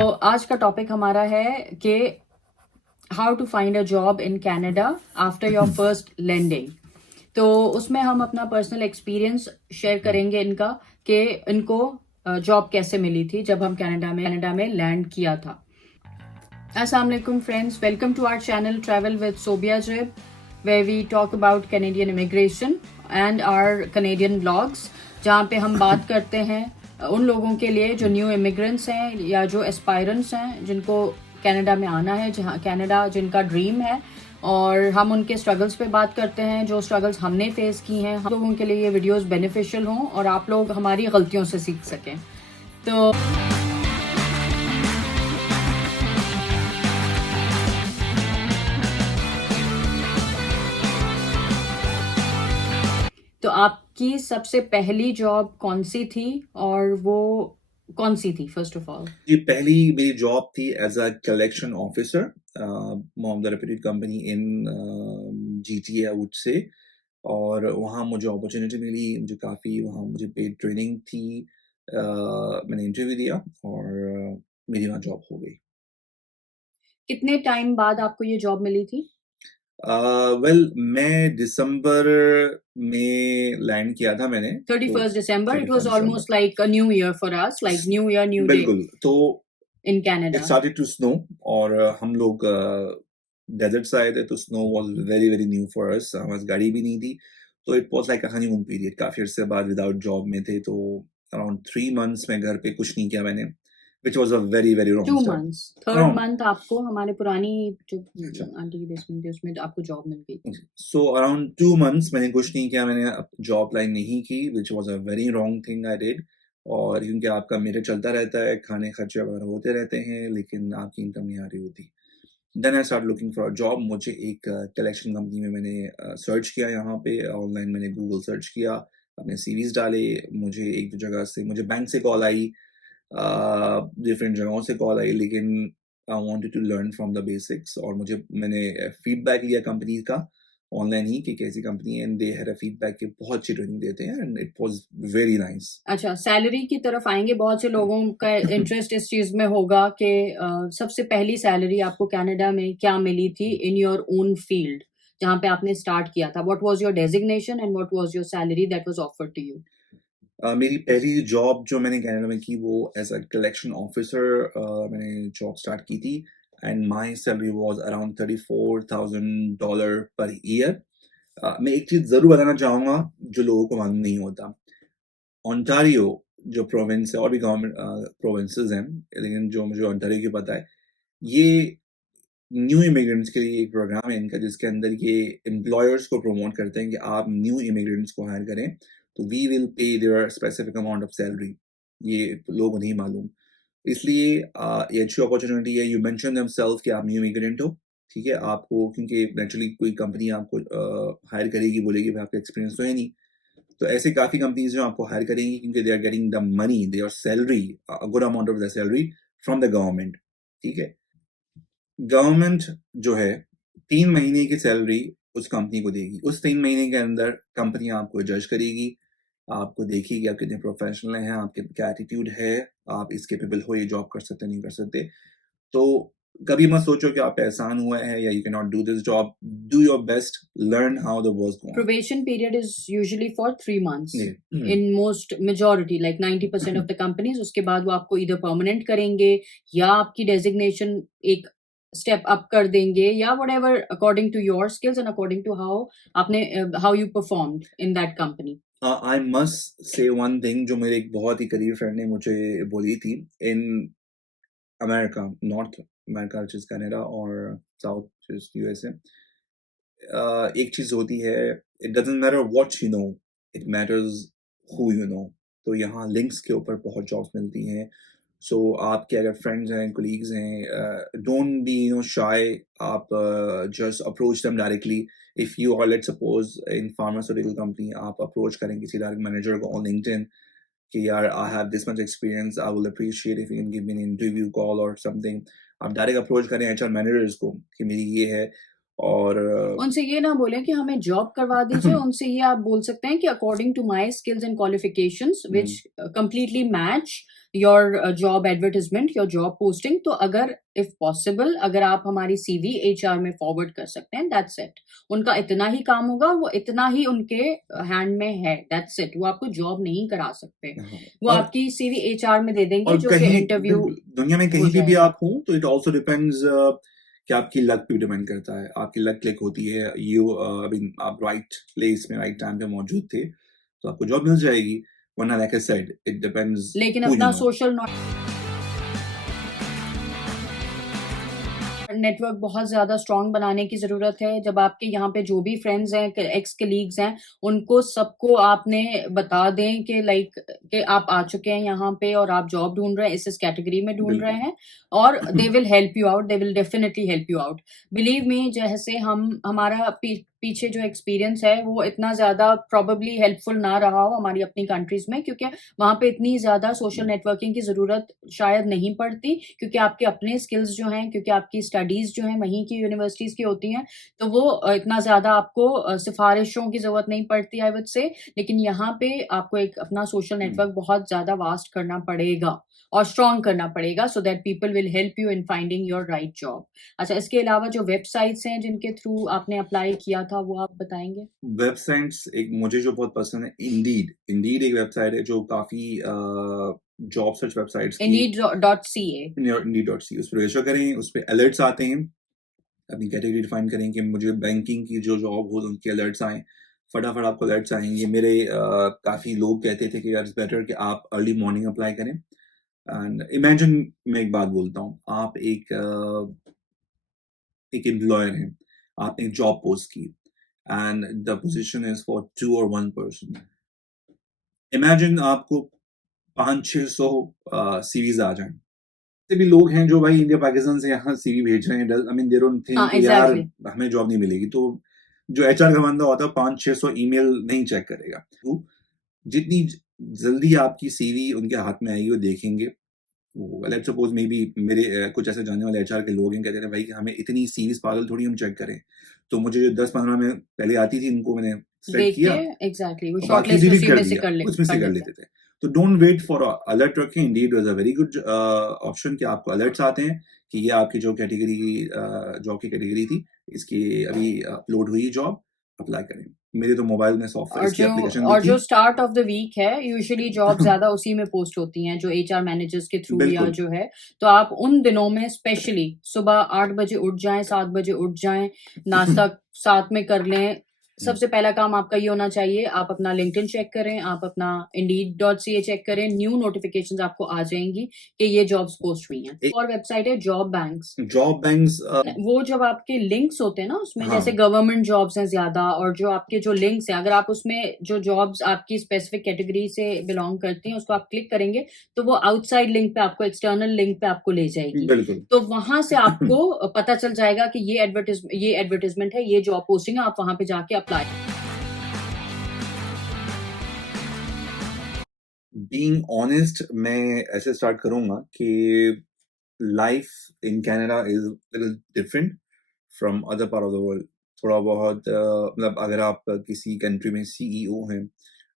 तो आज का टॉपिक हमारा है कि how to find a job in Canada after your first landing. तो उसमें हम अपना पर्सनल एक्सपीरियंस शेयर करेंगे इनका कि इनको जॉब कैसे मिली थी जब हम कनाडा में लैंड किया था। अस्सलाम वालेकुम friends, welcome to our channel travel with Sobia Jib, where we talk about Canadian immigration and our Canadian vlogs, जहाँ पे हम बात करते हैं उन लोगों के लिए जो न्यू इमिग्रेंट्स हैं या जो एस्पायरेंट्स हैं जिनको कनाडा में आना है, जहाँ कनाडा जिनका ड्रीम है, और हम उनके स्ट्रगल्स पे बात करते हैं, जो स्ट्रगल्स हमने फेस की हैं। हम लोगों के लिए ये वीडियोस बेनिफिशियल हों और आप लोग हमारी गलतियों से सीख सकें। तो आपकी सबसे पहली जॉब कौन सी थी और वो कौन सी थी? फर्स्ट ऑफ ऑल जी, पहली मेरी जॉब थी as a collection officer of the reputed company in GTA I would say. और वहाँ मुझे अपॉर्चुनिटी मिली, मुझे काफ़ी वहाँ मुझे पेड ट्रेनिंग थी। मैंने इंटरव्यू दिया और मेरी वहाँ जॉब हो गई। कितने टाइम बाद आपको ये जॉब मिली थी? वेल मैं दिसंबर में लैंड किया था मैंने। 31st December. It was 31 December almost like a new year for us, like new year, new day बिल्कुल। तो in it Canada. Started to snow और हम लोग डेजर्ट से आए थे, तो snow was very very new for us. हमारे पास गाड़ी भी नहीं थी, तो it was like a honeymoon period. काफी अर्से बाद विदाउट जॉब में थे, तो अराउंड 3 मंथ्स में घर पे कुछ नहीं किया मैंने, which was a very very wrong 2 start. months. Third around month आपको हमारे पुरानी जो अच्छा, आंटी की बेसमेंट थी उसमें आपको जॉब मिल गई थी। सो अराउंड 2 मंथ्स मैंने कुछ नहीं किया, मैंने जॉब अप्लाई नहीं की, which was a very wrong thing I did. और क्योंकि आपका मेरिट चलता रहता है, खाने खर्चे वगैरह होते रहते हैं, लेकिन आपकी इनकम नहीं आ रही होती। Then I start looking for a job. मुझे एक कलेक्शन कंपनी में मैंने सर्च किया, यहाँ पे ऑनलाइन मैंने गूगल सर्च किया, अपने सीवीज डाले। मुझे एक दो जगह से, मुझे बैंक से कॉल आई, डिफरेंट जगहों से कॉल आई, लेकिन I wanted to learn from the basics. और मैंने फीडबैक लिया कंपनी का ऑनलाइन ही कि कैसी कंपनी है, and they had a feedback कि बहुत अच्छी ट्रेनिंग देते हैं, and it was very nice. अच्छा, सैलरी की तरफ आएंगे। बहुत से लोगों का इंटरेस्ट इस चीज में होगा कि सबसे पहली सैलरी आपको कनाडा में क्या मिली थी इन योर ओन फील्ड जहां पे आपने स्टार्ट किया था? What was your designation and what was your salary that was offered to you? मेरी पहली जॉब जो मैंने कनाडा में की, वो एज अ कलेक्शन ऑफिसर मैंने जॉब स्टार्ट की थी, and my salary was around $34,000 per year. मैं एक चीज़ ज़रूर बताना चाहूँगा जो लोगों को मालूम नहीं होता। ओंटारियो जो प्रोविंस है, और भी गवर्नमेंट प्रोविंसेस हैं, लेकिन जो मुझे ओंटारियो की पता है, ये न्यू इमिग्रेंट्स के लिए एक प्रोग्राम है इनका, जिसके अंदर ये एम्प्लॉयर्स को प्रमोट करते हैं कि आप न्यू इमिग्रेंट्स को हायर करें, तो we will pay their specific amount of salary. ये लोगों को नहीं मालूम, इसलिए ये अच्छी अपॉर्चुनिटी है। यू मेंशन देमसेल्फ कि आप न्यू इमिग्रेंट हो, ठीक है, आपको क्योंकि नेचुरली कोई कंपनी आपको हायर करेगी, बोलेगी भाई आपका एक्सपीरियंस तो है नहीं। तो ऐसे काफ़ी कंपनीज जो आपको हायर करेंगी, क्योंकि they are getting the money, their salary, a good amount of the salary from the government, ठीक है। गवर्नमेंट जो है 3 महीने की सैलरी उस कंपनी को देगी। उस 3 महीने के अंदर कंपनी आपको जज करेगी, आपको देखेगी आप कितने प्रोफेशनल हैं, आपके क्या एटीट्यूड है, आप इस केपेबल हो, ये जॉब कर सकते नहीं कर सकते। तो कभी मत सोचो कि आप पे एहसान हुआ है या you can not do this job. Do your best, learn how the work going. Probation period is usually for 3 months जी, in most majority, like 90% of the companies. उसके बाद वो आपको either permanent करेंगे या आपकी designation एक step up कर देंगे, या whatever according to your skills and according to how you performed in that company. I must say one thing जो मेरे एक बहुत ही करीब फ्रेंड ने मुझे बोली थी। In America, north America which is Canada, और साउथ which is USA, एक चीज़ होती है, it doesn't matter what you know, it matters who you know. तो यहाँ लिंक्स के ऊपर बहुत जॉब्स मिलती हैं। सो आपके अगर फ्रेंड्स हैं, कोलीग्स हैं, डोंट बी शाय, आप just approach them directly. If you are, let's suppose in pharmaceutical company, आप अप्रोच करें किसी डायरेक्ट मैनेजर को ऑन लिंक्डइन कि यार I have this much experience, I will appreciate if you can give me an interview call और something. आप direct approach करें HR managers को कि मेरी ये है, और उनसे ये ना बोलें कि हमें जॉब करवा दीजिए, उनसे ये आप बोल सकते हैं कि according to my skills and qualifications which completely match your job advertisement, your job posting, तो अगर इफ पॉसिबल अगर आप हमारी सीवी एचआर में फॉरवर्ड कर सकते हैं, दैट्स इट। उनका इतना ही काम होगा, वो इतना ही उनके हैंड में है, दैट्स इट। वो आपको जॉब नहीं करा सकते, वो और आपकी सीवी एचआर में दे देंगे और जो कि कहीं इंटरव्यू बिल्कुल दुनिया में हो कहीं भी जाएगा। आप हो तो इट आल्सो डिपेंड्स कि आपकी लक पे डिपेंड करता है। आपकी लक क्लिक होती है, यू आई मीन आप राइट प्लेस में राइट टाइम पे मौजूद थे तो आपको जॉब मिल जाएगी, वरना like I said it depends लेकिन हू यू अपना नो। सोशल नेटवर्क बहुत ज़्यादा स्ट्रॉन्ग बनाने की ज़रूरत है। जब आपके यहाँ पे जो भी फ्रेंड्स हैं, एक्स कलीग्स हैं, उनको सबको आपने बता दें कि लाइक कि आप आ चुके हैं यहाँ पे और आप जॉब ढूँढ रहे हैं, इस कैटेगरी में ढूँढ रहे बिल्कुल। हैं, और they will help you out, they will definitely help you out. Believe me, जैसे हम हमारा पीछे जो एक्सपीरियंस है वो इतना ज़्यादा प्रोबेबली हेल्पफुल ना रहा हो हमारी अपनी कंट्रीज़ में, क्योंकि वहाँ पे इतनी ज़्यादा सोशल नेटवर्किंग की ज़रूरत शायद नहीं पड़ती, क्योंकि आपके अपने स्किल्स जो हैं, क्योंकि आपकी स्टडीज़ जो हैं वहीं की यूनिवर्सिटीज़ की होती हैं, तो वो इतना ज़्यादा आपको सिफ़ारिशों की ज़रूरत नहीं पड़ती, आई वुड से। लेकिन यहाँ पे आपको एक अपना सोशल नेटवर्क बहुत ज़्यादा वास्ट करना पड़ेगा और स्ट्रॉन्ग करना पड़ेगा, so that people will help you in finding your right job. अच्छा, इसके अलावा जो वेबसाइट्स हैं जिनके थ्रू आपने अप्लाई किया था, वो आप बताएँगे? वेबसाइट्स एक मुझे जो बहुत पसंद है, इंडीड। इंडीड एक वेबसाइट है जो काफ़ी जॉब सर्च वेबसाइट्स की Indeed.ca। इंडीड.सी उस पे रजिस्टर करें, उस पे अलर्ट्स आते हैं। अपनी कैटेगरी डिफाइन करें कि मुझे बैंकिंग की जो जॉब हो उनके अलर्ट्स आएँ। फटाफट आपको अलर्ट्स आएँगे। मेरे काफ़ी लोग कहते थे कि यार इट्स बेटर कि आप अर्ली मॉर्निंग अप्लाई करें। एंड इमेजिन मैं एक बात बोलता हूँ, आप एक एम्प्लॉयर हैं, आपने एक जॉब पोस्ट की and the position is for 2 और 1 पर्सन। इमेजिन आपको 500-600 सीवीज़ आ जाएँ। जितने भी लोग हैं जो भाई इंडिया पाकिस्तान से यहाँ सीवी भेज रहे हैं, आई मीन दे डोंट हाँ, थिंक कि यार एग्ज़ैक्टली। हमें जॉब नहीं मिलेगी, तो जो एचआर का बंदा होता है 500-600 ईमेल नहीं चेक करेगा। तो जितनी जल्दी आपकी सीवी उनके हाथ में आएगी वो देखेंगे। वो लेट्स सपोज मे बी मेरे कुछ ऐसे जानने वाले एचआर के लोग हैं, कहते हैं भाई कि हमें इतनी सीवीज पागल थोड़ी हम चेक करें। तो मुझे जो 10-15 में पहले आती थी उनको मैंने सेलेक्ट देख के किया एग्ज़ैक्टली वो और बाकी शॉर्टलिस्ट डिलीट उसी कर में से दिया, उसमें से कर कर लेते लेते हैं। थे। तो डोंट वेट फॉर अलर्ट रखें। Indeed was a very good option कि आपको अलर्ट्स आते हैं कि ये आपकी जो कैटेगरी की जॉब की कैटेगरी थी, इसकी अभी अपलोड हुई जॉब, अप्लाई करें। मेरे तो मोबाइल में सॉफ्टवेयर और इसकी जो एप्लीकेशन भी और थी। जो स्टार्ट ऑफ द वीक है, यूजुअली जॉब ज़्यादा उसी में पोस्ट होती हैं, जो एचआर मैनेजर्स के थ्रू या बिल्कुल। जो है। तो आप उन दिनों में स्पेशली सुबह 8 बजे उठ जाएँ, 7 बजे उठ जाएँ, नाश्ता साथ में कर लें। सबसे पहला काम आपका ये होना चाहिए, आप अपना लिंक्डइन चेक करें, आप अपना Indeed.ca चेक करें, न्यू नोटिफ़िकेशंस आपको आ जाएँगी कि ये जॉब्स पोस्ट हुई हैं। एक और वेबसाइट है जॉब बैंक्स। जॉब बैंक्स वो जब आपके लिंक्स होते हैं ना उसमें, जैसे हाँ, गवर्नमेंट जॉब्स हैं ज़्यादा, और जो आपके जो लिंक्स हैं, अगर आप उसमें जो जॉब्स आपकी स्पेसिफिक कैटेगरी से बिलॉन्ग करती हैं उसको आप क्लिक करेंगे, तो वो आउटसाइड लिंक पे आपको, एक्सटर्नल लिंक पे आपको ले जाएगी। बिल्कुल। तो वहाँ से आपको पता चल जाएगा कि ये एडवर्टाइज़मेंट है, ये जॉब पोस्टिंग है, आप वहाँ पे जाके अप्लाई। बीइंग ऑनेस्ट मैं ऐसे स्टार्ट करूँगा कि life in Canada is little different from other part of the world. थोड़ा बहुत मतलब अगर आप किसी कंट्री में सीईओ हैं,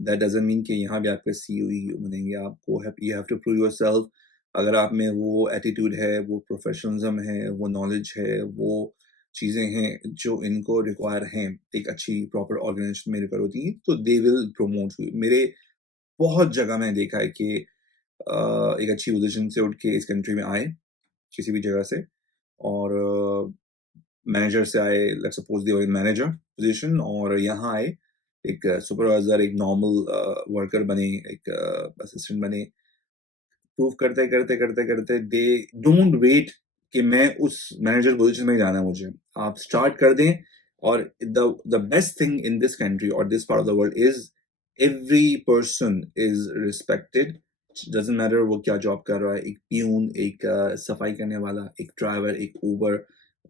दैट डज़न्ट मीन कि यहाँ भी आपके सीईओ बनेंगे। आपको you have to prove yourself. अगर आप में वो एटीट्यूड है, वो प्रोफेशनलिज़्म है, वो नॉलेज है, वो चीज़ें हैं जो इनको रिक्वायर हैं, एक अच्छी प्रॉपर ऑर्गेनाइजेशन में रिक्वायर होती हैं, तो दे विल प्रमोट यू। मेरे बहुत जगह मैंने देखा है कि एक अच्छी पोज़ीशन से उठ के इस कंट्री में आए, किसी भी जगह से, और मैनेजर से आए, let's suppose they were in manager position, और यहाँ आए, एक सुपरवाइज़र, एक नॉर्मल वर्कर बने, एक असिस्टेंट बने। प्रूव करते दे डोंट वेट कि मैं उस मैनेजर पोज़ीशन में जाना है मुझे। आप स्टार्ट कर दें, और the best thing in this country और this part of the world is every person is respected. Doesn't matter वो क्या जॉब कर रहा है, एक पियून, एक सफाई करने वाला, एक ड्राइवर, एक उबर,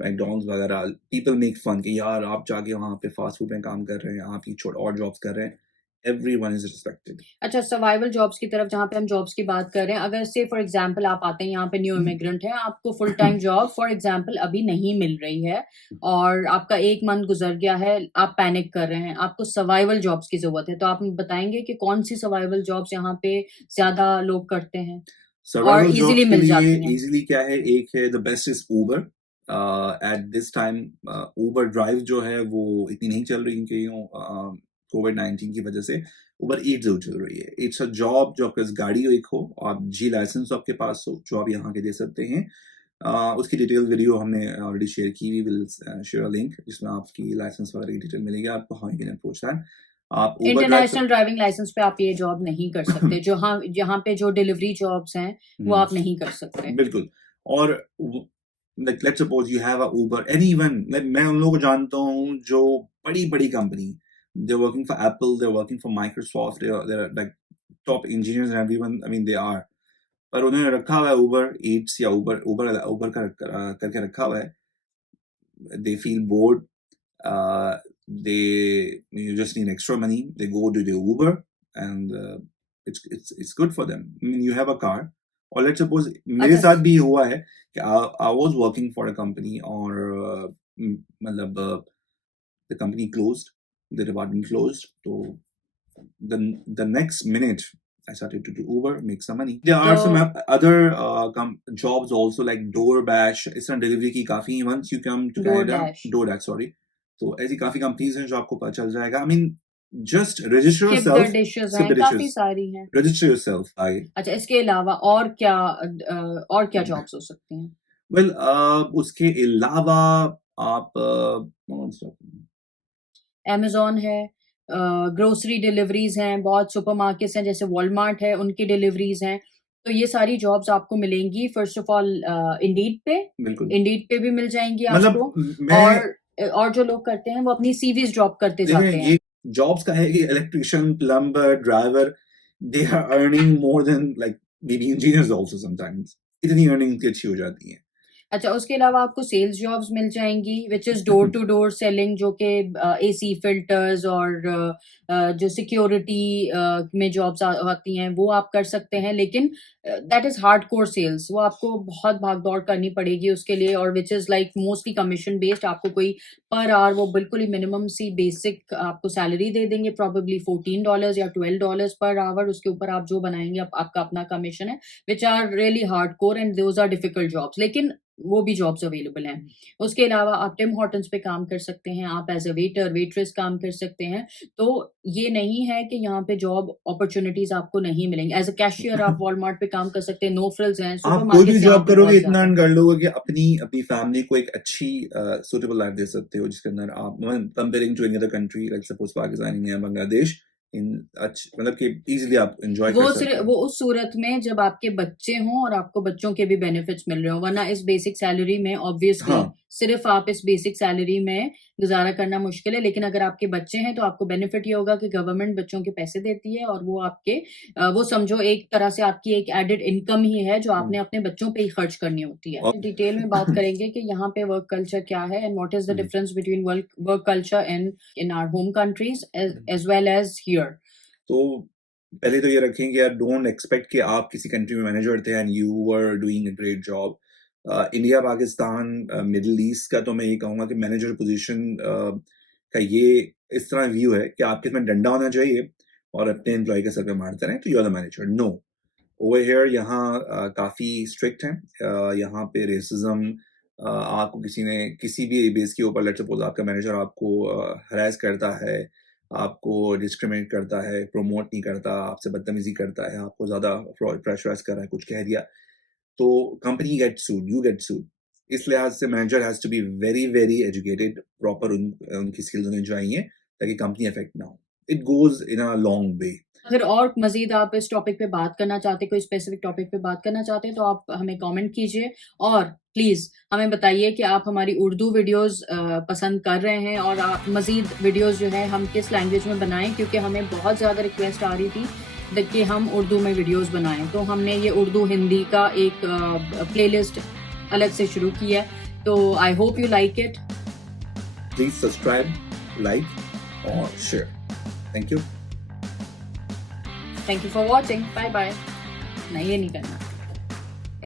मैकडॉनल्ड्स वगैरह। पीपल मेक फन कि यार आप जाके वहाँ पे फास्ट फूड में काम कर रहे हैं, आप ये छोड़ और जॉब्स कर रहे हैं। everyone is respected. अच्छा, सर्वाइवल जॉब्स की तरफ जहाँ पे हम जॉब्स की बात कर रहे हैं, अगर से फॉर एग्जांपल आप आते हैं यहाँ पे न्यू इमिग्रेंट है, आपको full time job for example अभी नहीं मिल रही है और आपका 1 मंथ गुजर गया है, आप पैनिक कर रहे हैं, आपको सर्वाइवल जॉब्स की जरूरत है, तो आप बताएंगे कि कौन सी सर्वाइवल जॉब्स यहाँ पे ज्यादा लोग करते हैं और सर्वाइवल इजीली जॉब्स के मिल लिए जाती हैं? इजीली क्या है, एक है the best is Uber. At this time Uber drive जो है वो इतनी नहीं चल रही कि कोविड-19 की वजह से. ऊबर ईट जरूर चल रही है. इट्स अ जॉब जो आपके पास गाड़ी एक हो, आप जी लाइसेंस आपके पास हो, जो आप यहाँ के दे सकते हैं. उसकी डिटेल वीडियो हमने ऑलरेडी शेयर की. We will share a link जिसमें आपकी लाइसेंस वगैरह की डिटेल मिलेगी आपको. How you can approach that. आप ऊबर इंटरनेशनल ड्राइविंग लाइसेंस पे आप ये जॉब नहीं कर सकते, जो हाँ जहाँ पे जो डिलीवरी जॉब्स हैं वो आप नहीं कर सकते. बिल्कुल. और like let's suppose you have a Uber, anyone, like मैं उन लोगों को जानता हूँ जो बड़ी company, they're working for Apple, they're working for Microsoft, they're like top engineers and everyone, I mean they are, पर उन्होंने रखा हुआ है Uber Eats या Uber करके रखा हुआ है. They feel bored, you just need extra money, they go to the Uber and it's good for them. I mean you have a car. और लेट्स सपोज मेरे अच्छा. साथ भी हुआ है कि I was working for a company और मतलब the company closed, the department closed, तो the next minute I started to do Uber, make some money. There are some other jobs also like DoorDash. It's not delivery की काफी. Once you come to Canada, DoorDash, sorry. तो ऐसी काफी companies हैं जो आपको पता चल जाएगा. I mean, just register Skip yourself. the dishes Skip हैं, the dishes. काफी सारी हैं. Register yourself. अच्छा, इसके अलावा और क्या जॉब्स हो सकती हैं? Well, उसके अलावा आप Amazon है, ग्रोसरी डिलीवरीज हैं, बहुत सुपरमार्केट्स हैं जैसे वॉलमार्ट है, उनकी डिलीवरीज हैं. तो ये सारी जॉब्स आपको मिलेंगी फर्स्ट ऑफ ऑल इंडीड पे. बिल्कुल. इंडीड पे भी मिल जाएंगी मतलब आपको. और जो लोग करते हैं वो अपनी सीवीज ड्रॉप करते जाते हैं. ये जॉब्स का है कि electrician, plumber, driver, they are earning more than like maybe engineers also sometimes. इतनी अर्निंग अच्छी हो जाती है. अच्छा, उसके अलावा आपको सेल्स जॉब्स मिल जाएंगी which is door to door selling, जो कि एसी फिल्टर्स और जो सिक्योरिटी में जॉब्स आती हैं वो आप कर सकते हैं. लेकिन दैट इज हार्डकोर सेल्स, वो आपको बहुत भाग दौड़ करनी पड़ेगी उसके लिए, और which is like mostly commission based. आपको कोई पर आवर वो बिल्कुल ही मिनिमम सी बेसिक आपको सैलरी दे देंगे, प्रॉबेबली $14 या $12 पर आवर. उसके ऊपर आप जो बनाएंगे आपका अपना कमीशन है, which are really hardcore and those are difficult jobs. लेकिन वो भी जॉब्स अवेलेबल हैं. उसके अलावा आप टिम हॉर्टन्स पे काम कर सकते हैं, आप एज अ वेटर वेट्रेस काम कर सकते हैं. तो ये नहीं है कि यहाँ पे जॉब अपॉर्चुनिटीज आपको नहीं मिलेंगी. एज अ कैशियर आप वॉलमार्ट पे काम कर सकते हैं, नो फ्रिल्स हैं. आप कोई भी जॉब करोगे इतना अर्न कर लोगे कि अपनी फैमिली को एक अच्छी सुटेबल लाइफ दे सकते हो, जिसके अंदर आप comparing to any other country like suppose Pakistan या बांग्लादेश, मतलब कि इजीली आप एंजॉय कर सकते हैं. वो उस सूरत में जब आपके बच्चे हों और आपको बच्चों के भी बेनिफिट्स मिल रहे हो, वरना इस बेसिक सैलरी में ऑब्वियसली सिर्फ आप इस बेसिक सैलरी में गुजारा करना मुश्किल है. लेकिन अगर आपके बच्चे हैं तो आपको बेनिफिट ये होगा कि गवर्नमेंट बच्चों के पैसे देती है और वो आपके वो समझो एक तरह से आपकी एक एडेड इनकम ही है जो आपने अपने बच्चों पे ही खर्च करनी होती है. डिटेल में बात करेंगे कि यहाँ पे वर्क कल्चर क्या है and what is the difference between work culture in our home countries as well as here. तो पहले तो ये रखें कि यार डोंट एक्सपेक्ट कि आप किसी कंट्री में मैनेजर थे and you were doing a great job. India, Pakistan, middle east का तो मैं ये कहूँगा कि मैनेजर पोजीशन का ये इस तरह व्यू है कि आपके इसमें डंडा होना चाहिए और अपने एम्प्लॉय के सर पे मारते रहें तो you are the manager. No, over here यहाँ काफ़ी स्ट्रिक्ट हैं. यहाँ पे रेसिज्म, आपको किसी ने किसी भी बेस के ऊपर, लेट्स सपोज आपका मैनेजर आपको हरास करता है, आपको डिस्क्रिमिनेट करता है, प्रमोट नहीं करता, आपसे बदतमीजी करता है, आपको ज़्यादा प्रेशराइज कर रहा है, कुछ कह दिया, तो company get sued, you get sued. इस लिहाज से manager has to be very very educated, proper उनकी स्किल्स उन्हें चाहिए ताकि कंपनी अफेक्ट ना हो. It goes in a long way. अगर और मजीद आप इस टॉपिक पे बात करना चाहते, कोई स्पेसिफिक टॉपिक पे बात करना चाहते हैं तो आप हमें कमेंट कीजिए और प्लीज़ हमें बताइए कि आप हमारी उर्दू वीडियोस पसंद कर रहे हैं और आप मजीद वीडियोस जो है हम किस लैंग्वेज में बनाएं, क्योंकि हमें बहुत ज़्यादा रिक्वेस्ट आ रही थी कि हम उर्दू में वीडियोस बनाएं. तो हमने ये उर्दू हिंदी का एक प्लेलिस्ट अलग से शुरू किया है. तो I hope you like it. Please subscribe, like और share. Thank you. Thank you for watching, bye bye. नहीं, ये नहीं करना।